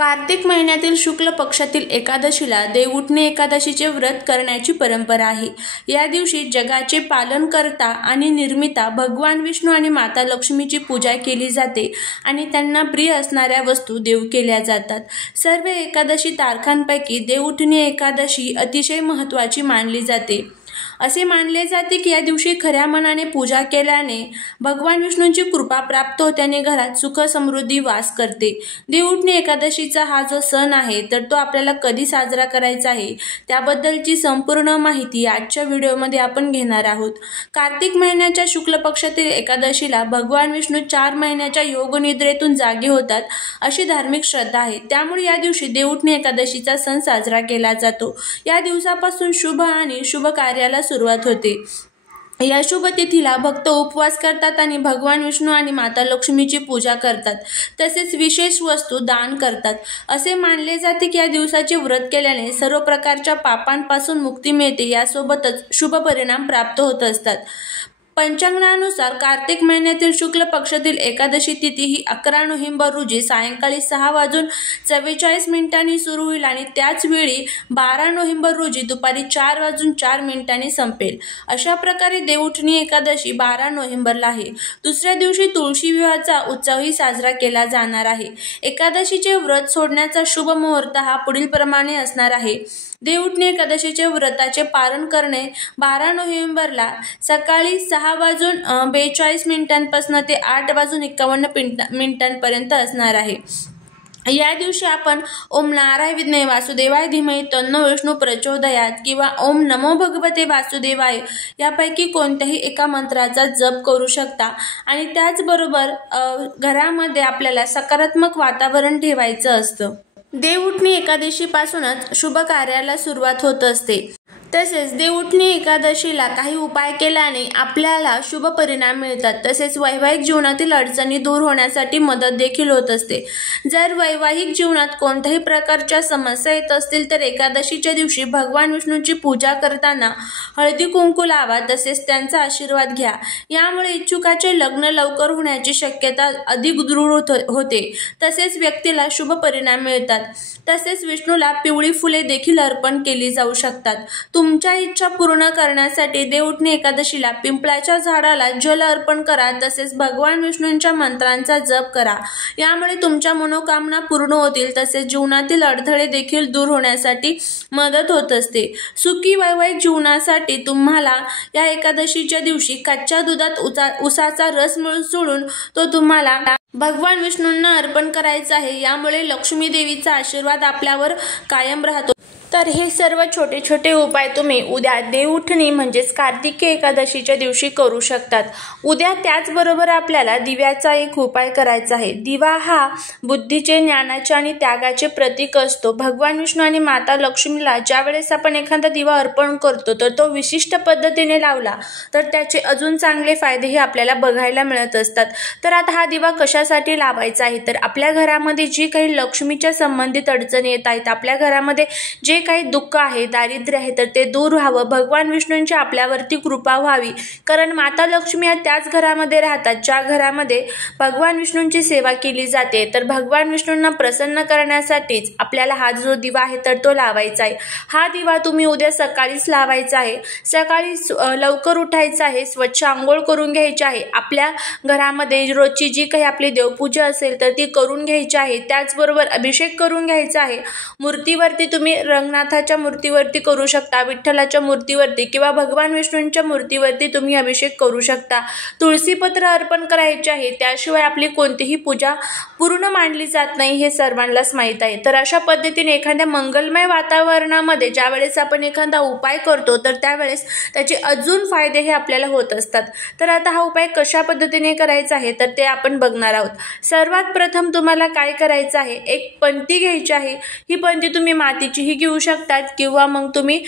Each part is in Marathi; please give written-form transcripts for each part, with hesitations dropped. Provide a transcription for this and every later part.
कार्तिक महिन्यातील शुक्ल पक्षातील एकादशीला देवउठणी एकादशीचे व्रत करण्याची परंपरा आहे। या दिवशी जगाचे पालनकर्ता आणि निर्मिता भगवान विष्णू आणि माता लक्ष्मीची पूजा केली जाते आणि त्यांना प्रिय असणाऱ्या वस्तू देव केल्या जातात। सर्व एकादशी तारखांपैकी देवउठणी एकादशी अतिशय महत्त्वाची मानली जाते। असे मानले जाते की या दिवशी खऱ्या मनाने पूजा केल्याने भगवान विष्णूंची कृपा प्राप्त होते आणि घरात सुख समृद्धी वास करते। देवउठणी एकादशीचा हा जो सण आहे तर तो आपल्याला कधी साजरा करायचा आहे त्याबद्दलची संपूर्ण माहिती आजच्या व्हिडिओमध्ये आपण घेणार आहोत। कार्तिक महिन्याच्या शुक्ल पक्षातील एकादशीला भगवान विष्णू 4 महिन्याच्या योगनिद्रेतून जागे होतात अशी धार्मिक श्रद्धा आहे। त्यामुळे या दिवशी देवउठणी एकादशीचा सण साजरा केला जातो। या दिवसापासून शुभ आणि शुभ कार्याला सुरुवात होते। या शुभ तिथीला भक्त उपवास करतात आणि भगवान विष्णू आणि माता लक्ष्मीची पूजा करतात, तसेच विशेष वस्तू दान करतात। असे मानले जाते की या दिवसाचे व्रत केल्याने सर्व प्रकारच्या पापांपासून मुक्ती मिळते, यासोबतच शुभ परिणाम प्राप्त होत असतात। पंचांगानुसार कार्तिक महिन्यातील शुक्ल पक्षातील एकादशी तिथी ही 11 नोव्हेंबर रोजी सायंकाळी 6:44 सुरू होईल आणि त्याच वेळी 12 नोव्हेंबर रोजी दुपारी 4:04 संपेल। अशा प्रकारे देवउठणी एकादशी 12 नोव्हेंबरला आहे। दुसऱ्या दिवशी तुळशी विवाहाचा उत्सवही साजरा केला जाणार आहे। एकादशीचे व्रत सोडण्याचा शुभ मुहूर्त हा पुढील प्रमाणे असणार आहे। देवउठणी एकादशीचे व्रताचे पारण करणे 12 नोव्हेंबरला सकाळी 6:42 पासून ते 8:51 पर्यंत असणार आहे। या दिवशी आपण ओम नारायण विद्महे वासुदेवाय धीमहि तन्नो विष्णू प्रचोदयात किंवा ओम नमो भगवते वासुदेवाय यापैकी कोणत्याही एका मंत्राचा जप करू शकता आणि त्याचबरोबर घरामध्ये आपल्याला सकारात्मक वातावरण ठेवायचं असतं। देवउठणी एकादशीपासूनच शुभ कार्याला सुरुवात होत असते। तसेच देवउठणी एकादशीला काही उपाय केल्याने आपल्याला शुभ परिणाम मिळतात, तसेच वैवाहिक जीवनातील अडचणी दूर होण्यासाठी मदत देखील होत असते। जर वैवाहिक जीवनात कोणत्याही प्रकारच्या समस्या येत असतील तर एकादशीच्या दिवशी भगवान विष्णूंची पूजा करताना हळदी कुंकू लावा, तसेच त्यांचा आशीर्वाद घ्या। यामुळे इच्छुकाचे लग्न लवकर होण्याची शक्यता अधिक दृढ होते, तसेच व्यक्तीला शुभ परिणाम मिळतात। तसेच विष्णूला पिवळी फुले देखील अर्पण केली जाऊ शकतात। तुमच्या इच्छा पूर्ण करण्यासाठी देवउठणी एकादशीला पिंपळाच्या झाडाला जल अर्पण करा, तसेच भगवान विष्णूंच्या मंत्रांचा जप करा। यामुळे तुमच्या मनोकामना पूर्ण होतील, तसेच जीवनातील अडथळे देखील दूर होण्यासाठी मदत होत असते। सुखी वैवाहिक जीवनासाठी तुम्हाला या एकादशीच्या दिवशी कच्च्या दुधात उसाचा रस मिसळून तो तुम्हाला भगवान विष्णूंना अर्पण करायचा आहे। यामुळे लक्ष्मी देवीचा आशीर्वाद आपल्यावर कायम राहतो। तर हे सर्व छोटे छोटे उपाय तुम्ही उद्या देवउठणी म्हणजेच कार्तिकी एकादशीच्या दिवशी करू शकतात। उद्या त्याचबरोबर आपल्याला दिव्याचा एक उपाय करायचा आहे। दिवा हा बुद्धीचे, ज्ञानाचे आणि त्यागाचे प्रतीक असतो। भगवान विष्णू आणि माता लक्ष्मीला ज्या वेळेस आपण एखादा दिवा अर्पण करतो तर तो विशिष्ट पद्धतीने लावला तर त्याचे अजून चांगले फायदेही आपल्याला बघायला मिळत असतात। तर आता हा दिवा कशासाठी लावायचा आहे तर आपल्या घरामध्ये जी काही लक्ष्मीच्या संबंधित अडचणी येत आहेत, आपल्या घरामध्ये जे काही दुःख आहे, दारिद्र्य आहे तर ते दूर व्हावं, भगवान विष्णूंची आपल्यावरती कृपा व्हावी। कारण माता लक्ष्मी या त्याच घरामध्ये राहतात ज्या घरामध्ये भगवान विष्णूंची सेवा केली जाते। तर भगवान विष्णूंना प्रसन्न करण्यासाठीच आपल्याला हा जो दिवा आहे तर तो लावायचा आहे। हा दिवा तुम्ही उद्या सकाळीच लावायचा आहे। सकाळी लवकर उठायचं आहे, स्वच्छ आंघोळ करून घ्यायची आहे, आपल्या घरामध्ये रोजची जी काही आपली देवपूजा असेल तर ती करून घ्यायची आहे। त्याचबरोबर अभिषेक करून घ्यायचा आहे। मूर्तीवरती तुम्ही रंगनाथाच्या मूर्तीवरती करू शकता, विठ्ठलाच्या मूर्तीवरती किंवा भगवान विष्णूंच्या मूर्तीवरती तुम्ही अभिषेक करू शकता। तुळशीपत्र अर्पण करायचे आहे, त्याशिवाय आपली कोणतीही पूजा पूर्ण मानली जात नाही, हे सर्वांनाच माहीत आहे। तर अशा पद्धतीने एखाद्या मंगलमय वातावरणामध्ये ज्या वेळेस आपण एखादा उपाय करतो तर त्यावेळेस त्याचे अजून फायदे हे आपल्याला होत असतात। तर आता हा उपाय कशा पद्धतीने करायचा आहे तर ते आपण बघणार आहोत। सर्वात प्रथम तुम्हाला काय करायचं आहे, एक पंती घ्यायची आहे। ही पंती तुम्ही मातीचीही घेऊ शकतात किंवा मग तुम्ही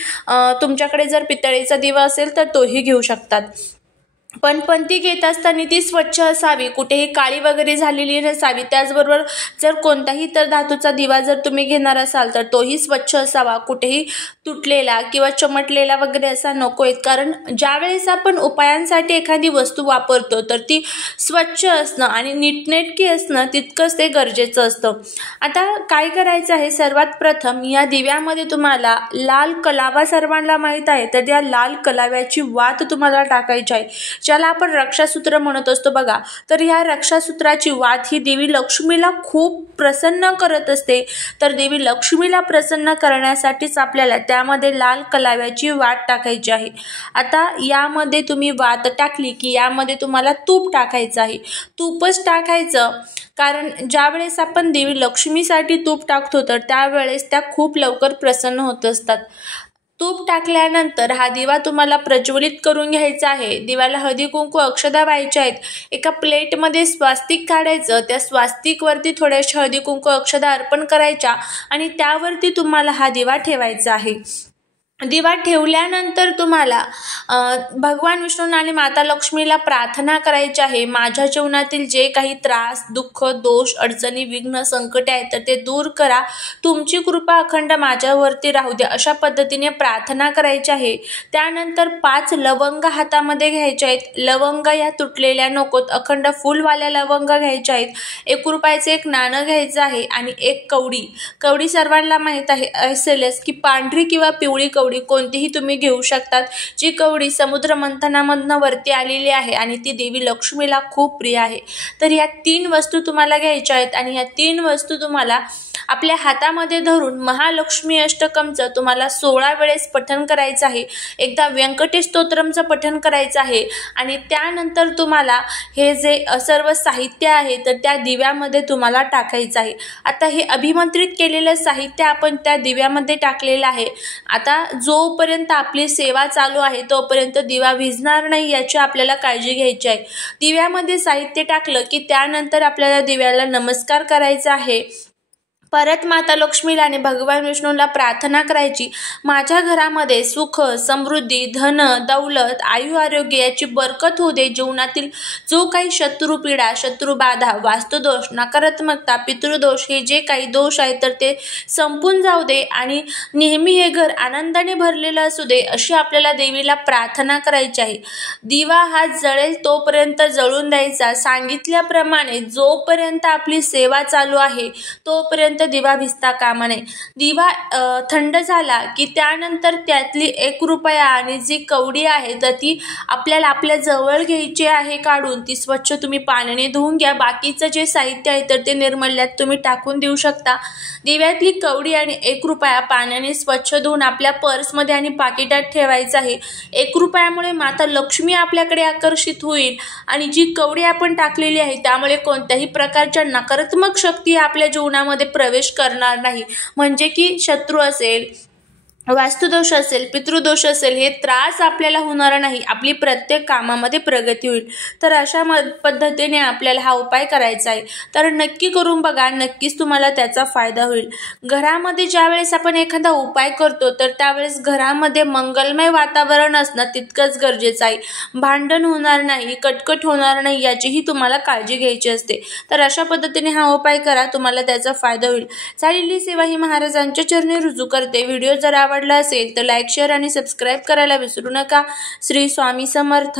तुमच्याकडे जर पितळेचा दिवा असेल तर तोही घेऊ शकतात। पण पंथी घेत असताना ती स्वच्छ असावी, कुठेही काळी वगैरे झालेली नसावी. त्याचबरोबर जर कोणताही तर धातूचा दिवा जर तुम्ही घेणार असाल तर तोही स्वच्छ असावा, कुठेही तुटलेला किंवा चमटलेला वगैरे असा नको आहे. कारण ज्यावेळेस आपण उपायांसाठी एखादी वस्तू वापरतो तर ती स्वच्छ असणं आणि नीटनेटकी असणं तितकंच ते गरजेचं असतं. आता काय करायचं आहे, सर्वात प्रथम या दिव्यामध्ये तुम्हाला लाल कलावा सर्वांना माहीत आहे तर त्या लाल कलाव्याची वात तुम्हाला टाकायची आहे, ज्याला आपण रक्षासूत्र म्हणत असतो बघा. तर या रक्षासूत्राची वात ही देवी लक्ष्मीला खूप प्रसन्न करत असते. तर देवी लक्ष्मीला प्रसन्न करण्यासाठीच आपल्याला त्यामध्ये लाल कलाव्याची वात टाकायची आहे. आता यामध्ये तुम्ही वात टाकली की यामध्ये तुम्हाला तूप टाकायचं आहे. तूपच टाकायचं, कारण ज्यावेळेस आपण देवी लक्ष्मीसाठी तूप टाकतो तर त्यावेळेस त्या खूप लवकर प्रसन्न होत असतात. तूप टाकल्यानंतर हा दिवा तुम्हाला प्रज्वलित करून घ्यायचा आहे. दिव्याला हळदी कुंकू अक्षदा व्हायच्या आहेत. एका प्लेटमध्ये स्वास्तिक काढायचं, त्या स्वास्तिकवरती थोड्याशा हळदी कुंकू अक्षदा अर्पण करायच्या आणि त्यावरती तुम्हाला हा दिवा ठेवायचा आहे. दिवा ठेवल्यानंतर तुम्हाला भगवान विष्णू आणि माता लक्ष्मीला प्रार्थना करायची आहे. माझ्या जीवनातील जे काही त्रास, दुःख, दोष, अडचणी, विघ्न, संकटे आहेत तर ते दूर करा. तुमची कृपा अखंड माझ्यावरती राहू द्या, अशा पद्धतीने प्रार्थना करायची आहे. त्यानंतर 5 लवंग हातामध्ये घ्यायच्या आहेत. लवंग या तुटलेल्या नकोत, अखंड फुलवाल्या लवंग घ्यायच्या आहेत. 1 रुपयाचं एक नाणं घ्यायचं आहे आणि एक कवडी. कवडी सर्वांना माहीत आहे असेलच की पांढरी किंवा पिवळी कवडी कोणतीही तुम्ही घेऊ शकतात. जी कवडी समुद्र मंथनामधनं वरती आलेली आहे आणि ती देवी लक्ष्मीला खूप प्रिय आहे. तर या 3 वस्तू तुम्हाला घ्यायच्या आहेत आणि या 3 वस्तू तुम्हाला आपल्या हातामध्ये धरून महालक्ष्मी अष्टकमचं तुम्हाला 16 वेळेस पठण करायचं आहे. एकदा व्यंकटेश स्तोत्रमचं पठण करायचं आहे आणि त्यानंतर तुम्हाला हे जे सर्व साहित्य आहे तर त्या दिव्यामध्ये तुम्हाला टाकायचं आहे. आता हे अभिमंत्रित केलेलं साहित्य आपण त्या दिव्यामध्ये टाकलेलं आहे. आता जोपर्यंत आपली सेवा चालू आहे तोपर्यंत दिवा विझणार नाही याची आपल्याला काळजी घ्यायची आहे. दिव्यामध्ये साहित्य टाकलं की त्यानंतर आपल्याला दिव्याला नमस्कार करायचा आहे. परत माता लक्ष्मीला आणि भगवान विष्णूला प्रार्थना करायची, माझ्या घरामध्ये सुख, समृद्धी, धन, दौलत, आयु, आरोग्य याची बरकत होऊ दे. जीवनातील जो काही शत्रुपीडा, शत्रुबाधा, वास्तुदोष, नकारात्मकता, पितृदोष हे जे काही दोष आहेत तर ते संपून जाऊ दे आणि नेहमी हे घर आनंदाने भरलेलं असू दे, अशी आपल्याला देवीला प्रार्थना करायची आहे. दिवा हा जळेल तोपर्यंत जळून द्यायचा. सांगितल्याप्रमाणे जोपर्यंत आपली सेवा चालू आहे तोपर्यंत दिवा भिजता कामा नये. दिवा थंड झाला की त्यानंतर त्यातली 1 रुपया आणि जी कवडी आहे तर ती आपल्याला आपल्या जवळ घ्यायची आहे काढून. ती स्वच्छ तुम्ही पाण्याने धुवून घ्या. बाकीचं जे साहित्य आहे तर ते निर्मल्यात तुम्ही टाकून देऊ शकता. दिव्यातली कवडी आणि 1 रुपया पाण्याने स्वच्छ धुवून आपल्या पर्समध्ये आणि पाकिटात ठेवायचं आहे. 1 रुपयामुळे माता लक्ष्मी आपल्याकडे आकर्षित होईल आणि जी कवडी आपण टाकलेली आहे त्यामुळे कोणत्याही प्रकारच्या नकारात्मक शक्ती आपल्या जीवनामध्ये प्रवेश करणार नाही. म्हणजे की शत्रू असेल, वास्तुदोष असेल, पितृदोष असेल, हे त्रास आपल्याला होणार नाही. आपली प्रत्येक कामामध्ये प्रगती होईल. तर अशा पद्धतीने आपल्याला हा उपाय करायचा आहे. तर नक्की करून बघा, नक्कीच तुम्हाला त्याचा फायदा होईल. घरामध्ये ज्यावेळेस आपण एखादा उपाय करतो तर त्यावेळेस घरामध्ये मंगलमय वातावरण असणं तितकंच गरजेचं आहे. भांडण होणार नाही, कटकट होणार नाही याचीही तुम्हाला काळजी घ्यायची असते. तर अशा पद्धतीने हा उपाय करा, तुम्हाला त्याचा फायदा होईल. झालेली सेवा ही महाराजांच्या चरणी रुजू करते. व्हिडिओ जर आवडला असेल तर लाईक, शेअर आणि सबस्क्राईब करायला विसरू नका. श्री स्वामी समर्थ.